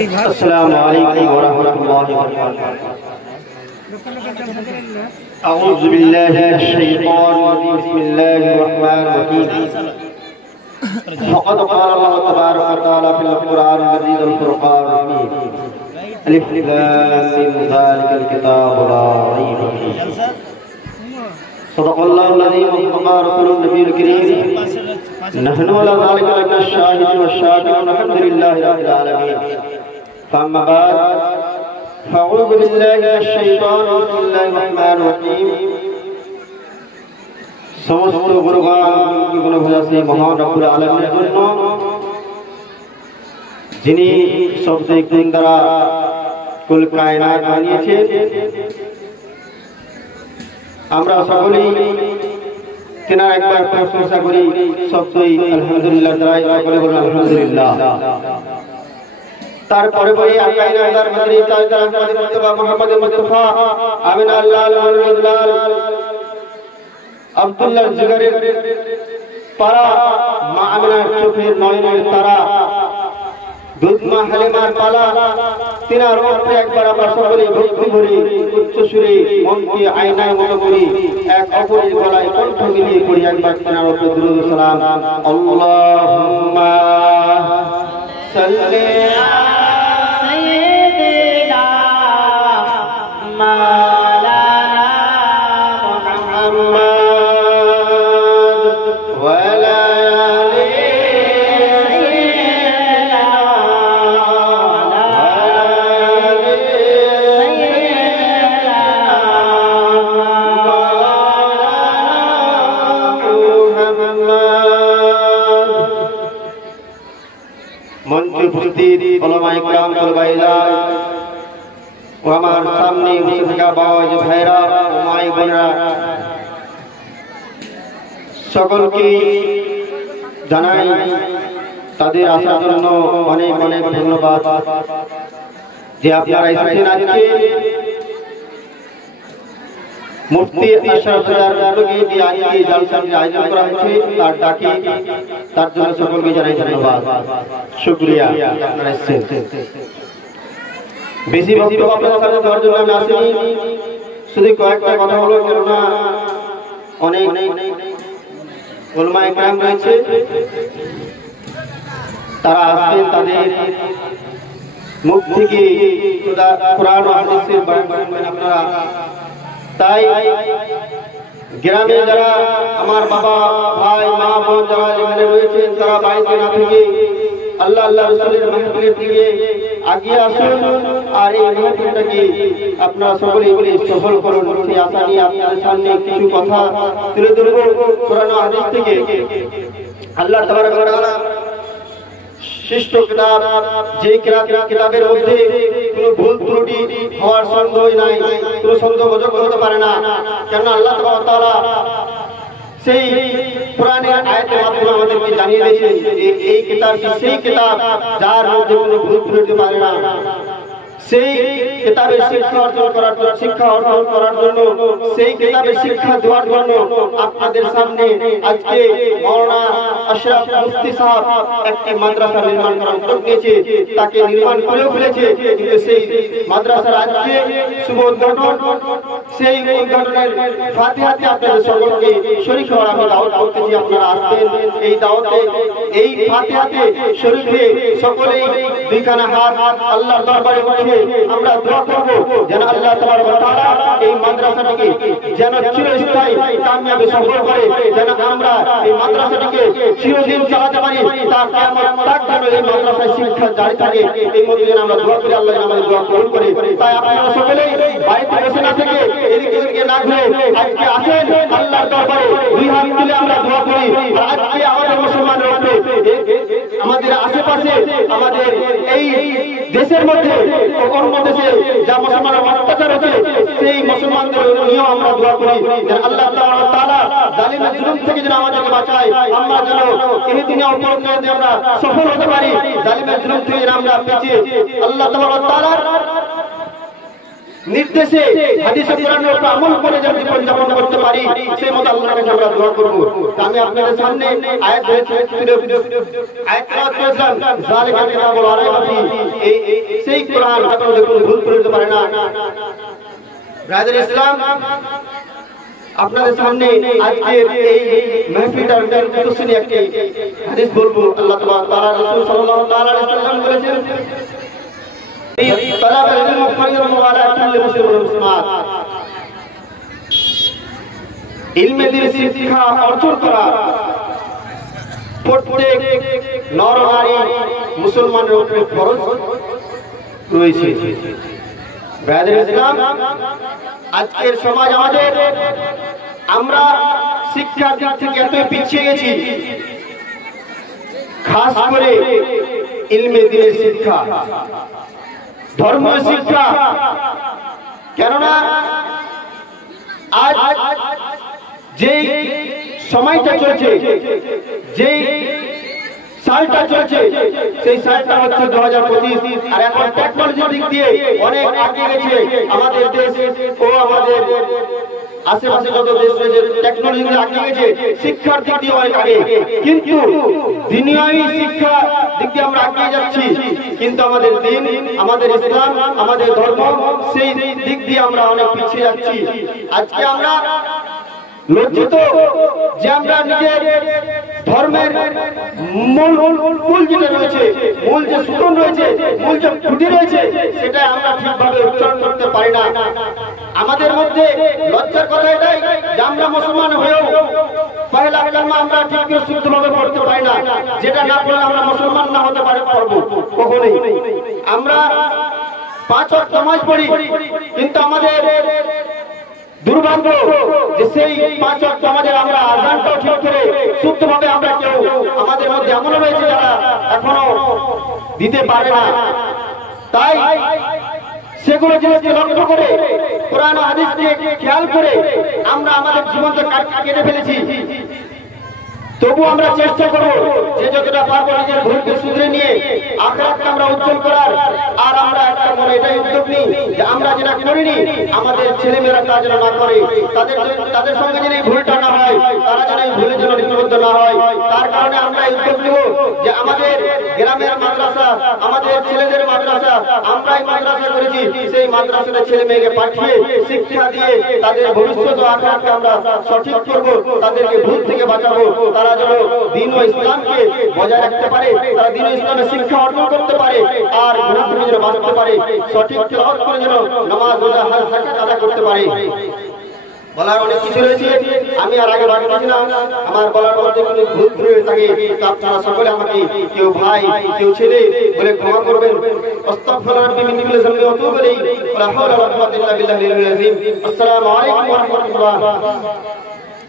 السلام عليكم ورحمة الله وبركاته. أعوذ بالله من الشيطان الرجيم. بسم الله الرحمن الرحيم. فقد قال الله تبارك وتعالى في القرآن المجيد الفرقان الحميد. ألف لام ميم ذلك الكتاب لا ريب فيه. صدق الله العظيم وصدق رسوله النبي الكريم. نحن على ذلك لمن الشاهدين والشاكرين الحمد لله رب العالمين. فأما بعد فأعوذ بالله من الشيطان بسم الله الرحمن الرحيم. সমস্ত গুণগান গুণ ভূষে মহান রব্বুল আলামিনের জন্য, যিনি শব্দিক গুণ দ্বারা কুল কায়নাত বানিয়েছেন। আমরা সকলেই তেনার একবার প্রশংসা করি, সবই আলহামদুলিল্লাহ দ্বারাই সকলে বলুন আলহামদুলিল্লাহ। তারপরে বলি আকাইনাদার মদনী তাজদার আহমদ মুস্তাফা মুহাম্মদ মুস্তাফা আমিন আল্লাহ আল আব্দুল্লাহ জিগারের পারা মা আমিনার চোখের নয়নের তারা দুধ মা হালিমার পালা, তিনার উপরে একবার আমরা সকলে ভক্তি ভরি উচ্চ সুরে মনকে আয়নায় মনে করি, এক অপরের গলায় কণ্ঠ মিলিয়ে করি একবার তিনার উপরে দুরূদ ও সালাম। আল্লাহুম্মা সাল্লি আলা সাইয়্যিদিনা মাওলানা মুহাম্মদ ওয়া আলা আলি সাইয়্যিদিনা ওয়া আলি সাইয়্যিদিনা মুহাম্মদ। মঞ্চে উপস্থিত উলামায়ে কিরাম তলবাইলাম ও আমার সামনে বসে থাকা বাবা ভাইরা ও মাই বোনেরা, সকলকে জানাই তাদের আসার জন্য অনেক অনেক ধন্যবাদ। যে আপনারা এসেছেন আজকে মুফতি আশরাফ জারদারকে যে আজকে জালসার আয়োজন করা হয়েছে তার ডাকে, তার জন্য সকলকে জানাই ধন্যবাদ, শুকরিয়া। আপনারা এসেছেন, বেশি বক্তব্য আপনাদের সামনে দেওয়ার জন্য আমি আসিনি, শুধু কয়েকটা কথা হলো, কেননা অনেক উলামায়ে কিরাম রয়েছে, তারা আসবেন, তাদের মুখ থেকে কোরআন ও হাদিসের বয়ান শুনবেন আপনারা। তাই গ্রামে যারা আমার বাবা ভাই মা বোন যারা এখানে রয়েছেন, তারা বাড়িতে না থেকে আল্লাহ আল্লাহ রাসূলের মাহফিলের দিকে আগিয়ে আসুন, আর এই মাহফিলটাকে আপনারা সকলেই বলে সফল করুন। সেই আশা নিয়ে আপনাদের সামনে কিছু কথা তুলে ধরব কোরআন ও হাদিস থেকে। আল্লাহ তাবারক ওয়া তাআলা শ্রেষ্ঠ কিতাব, যে কিতাবের মধ্যে কোনো ভুল ত্রুটি হওয়ার সন্দেহই নাই, কোনো সন্দেহবোধক হতে পারে না, কেননা আল্লাহ তাবারক ওয়া তাআলা সেই কোরআনের আয়াতের মাধ্যমে আমাদেরকে জানিয়ে দিয়েছেন এই কিতাবটি সেই কিতাব যার মধ্যে কোনো ভুল ত্রুটি পারে না। সেই কিতাবের শিক্ষা অর্জন করার জন্য সেই কিতাবের শিক্ষা দেওয়ার জন্য আপনাদের সামনে আজকে মাওলানা আশরাফ মুফতি সাহেব একটি মাদ্রাসা নির্মাণ করার উদ্যোগ নিয়েছে, তাকে নির্মাণ করেও ফেলেছে, কিন্তু সেই মাদ্রাসার আজকে শুভ উদ্ঘাটন, সেই উদ্ঘাটনের ফাতিহাতে আপনাদের সকলকে শরীক হওয়ার আমি দাওয়াত করতেছি। আপনারা আসবেন এই দাওয়াতে, এই ফাতিহাতে শরীক হয়ে সকলেই দুইখানা হাত আল্লাহর দরবারে উঠিয়ে আমরা দোয়া করব যেন আল্লাহ তাবারক ওয়া তাআলা এই মাদ্রাসাটিকে যেন চিরস্থায়ী কামিয়াবি সফল করে, যেন আমরা এই মাদ্রাসাটিকে চিরদিন চালাতে পারি, তার কিয়ামত তাক যেন এই মাদ্রাসায় শিক্ষা জারি থাকে, এই মধ্যে যেন আমরা দোয়া করি, আল্লাহ যেন আমাদের দোয়া কবুল করে। তাই আপনারা সকলেই বাড়িতে বসে না থেকে এদিকে ওদিকে না ঘুরে আজকে আসেন আল্লাহর দরবারে, দুই হাত তুলে আমরা দোয়া করি। আজকে আমাদের মুসলমানদের উপরে, আমাদের আশেপাশে, আমাদের এই দেশের মধ্যে অন্য দেশে যা মুসলমানের অত্যাচার হচ্ছে, সেই মুসলমানদের নিয়েও আমরা দোয়া করি যেন আল্লাহ তাআলা জালিমের জুলুম থেকে যেন আমাদেরকে বাঁচায়, আমরা যেন এই দুনিয়া উপলক্ষে আমরা সফল হতে পারি, জালিমের জুলুম থেকে যেন আমরা বেঁচে আল্লাহ তাআলা নির্দেশে হাদিসে কোরআনের উপর আমল করে যদি জীবনযাপন করতে পারি সেই মতো আল্লাহর কাছে আমরা দোয়া করব। আমি আপনাদের সামনে আয়াত করেছিলাম যালিকা কিতাবুল লা রাইবা ফীহি, সেই কোরআন আপনারা দেখুন ভুল করে দিতে পারে না। ব্রাদার ইসলাম, আপনাদের সামনে আজকের এই মাহফিলটার উদ্দেশ্যে একটি হাদিস বলবো। আল্লাহ তাআলা রাসূল সাল্লাল্লাহু তাআলা আলাইহি ওয়াসাল্লাম বলেছেন, তালাবুল ইলম ফারিদাতুন আলা কুল্লি মুসলিমিন ওয়া মুসলিমাত। ইলমে দ্বীন শিক্ষা অর্জন করা প্রত্যেক নর নারী মুসলমানের উপরে ফরজ রয়েছে। ব্রাদার ইসলাম, আজকের সমাজ আমাদের, আমরা শিক্ষার দিক থেকে এত পিছিয়ে গেছি, খাস করে ইলমে দ্বীনের শিক্ষা, ধর্মীয় শিক্ষা। কেননা আজ যেই সময়টা চলছে, যেই সালটা চলছে, সেই সালটা হচ্ছে 2025। আর এখন টেকনোলজির দিক দিয়ে অনেক আগে গেছে আমাদের দেশ ও আমাদের আশেপাশে যত দেশ রয়েছে, টেকনোলজি আগে গেছে, শিক্ষার দিক দিয়ে অনেক আগে। কিন্তু দুনিয়াবী শিক্ষা দিক দিয়ে আমরা এগিয়ে যাচ্ছি, কিন্তু আমাদের দিন, আমাদের ইসলাম, আমাদের ধর্ম, সেই দিক দিয়ে আমরা অনেক পিছিয়ে যাচ্ছি। আজকে আমরা লজ্জিত যে আমরা নিজের ধর্মের মূল যেটা রয়েছে, মূল যে সুতন রয়েছে, মূল যে খুঁটি রয়েছে, সেটা আমরা ঠিকভাবে উচ্চারণ করতে পারি না। আমাদের মধ্যে লজ্জার কথা এটাই যে আমরা মুসলমান হয়েও পহেলা কালমা আমরা ঠিক করে শুদ্ধভাবে পড়তে পারি না, যেটা না পড়লে আমরা মুসলমান না হতে পারবো কখনোই। আমরা 5 ওয়াক্ত নামাজ পড়ি, কিন্তু আমাদের দুর্ভাগ্য যে সেই 5 ওয়াক্ত নামাজের আমরা আযানটাও ঠিক করে শুদ্ধভাবে আমরা কেউ আমাদের মধ্যে এমন রয়েছে যারা এখনো দিতে পারে না। তাই সেগুলো জিনিসকে লক্ষ্য করে, কোরআন ও হাদিসকে খেয়াল করে আমরা আমাদের জীবনকে কেটে ফেলেছি। তবু আমরা চেষ্টা করব যে যতটা পারবো নিজের ভুলকে শুধরে নিয়ে আখিরাতকে আমরা উজ্জ্বল করার। আর আমরা একটা মনে এটাই উদ্যোগ নিই যে আমরা যেটা করিনি, আমাদের ছেলেমেয়েরা কাজ না করে, তাদের সঙ্গে যেন এই ভুলটা না হয়, তারা যেন এই ভুলের জন্য লিপিবদ্ধ না হয়। তার কারণে আমরা এই উদ্যোগ নেব যে আমাদের গ্রামের মাদ্রাসা, আমাদের ছেলেদের মাদ্রাসা, আমরাই মাদ্রাসা করেছি, সেই মাদ্রাসাতে ছেলে মেয়েকে পাঠিয়ে শিক্ষা দিয়ে তাদের ভবিষ্যৎ ও আখিরাতকে আমরা সঠিক করব, তাদেরকে ভুল থেকে বাঁচাবো। তারা যেন দ্বীন ও ইসলামকে বজায় রাখতে পারে, তারা দ্বীন ও ইসলামের শিক্ষা অর্জন করতে পারে, আর গুনাহ থেকে যেন বাঁচতে পারে, সঠিক তেলাওয়াত করে যেন নামাজ, রোজা, হজ, যাকাত আদায় করতে পারে। বলার অনেক কিছু রয়েছে, আমি আর আগে বাড়াচ্ছি না। আমার বলার মধ্যে কোনো ভুল হয়ে থাকে তো আপনারা সকলে আমাকে কেউ ভাই কেউ ছেলে বলে ক্ষমা করবেন। আস্তাগফিরুল্লাহ রাব্বি মিন কুল্লি যামবিন ওয়া আতুবু ইলাইহি ওয়া লা হাওলা ওয়া লা কুওয়াতা ইল্লা বিল্লাহিল আলিয়্যিল আযীম। আসসালামু আলাইকুম ওয়া রাহমাতুল্লাহ।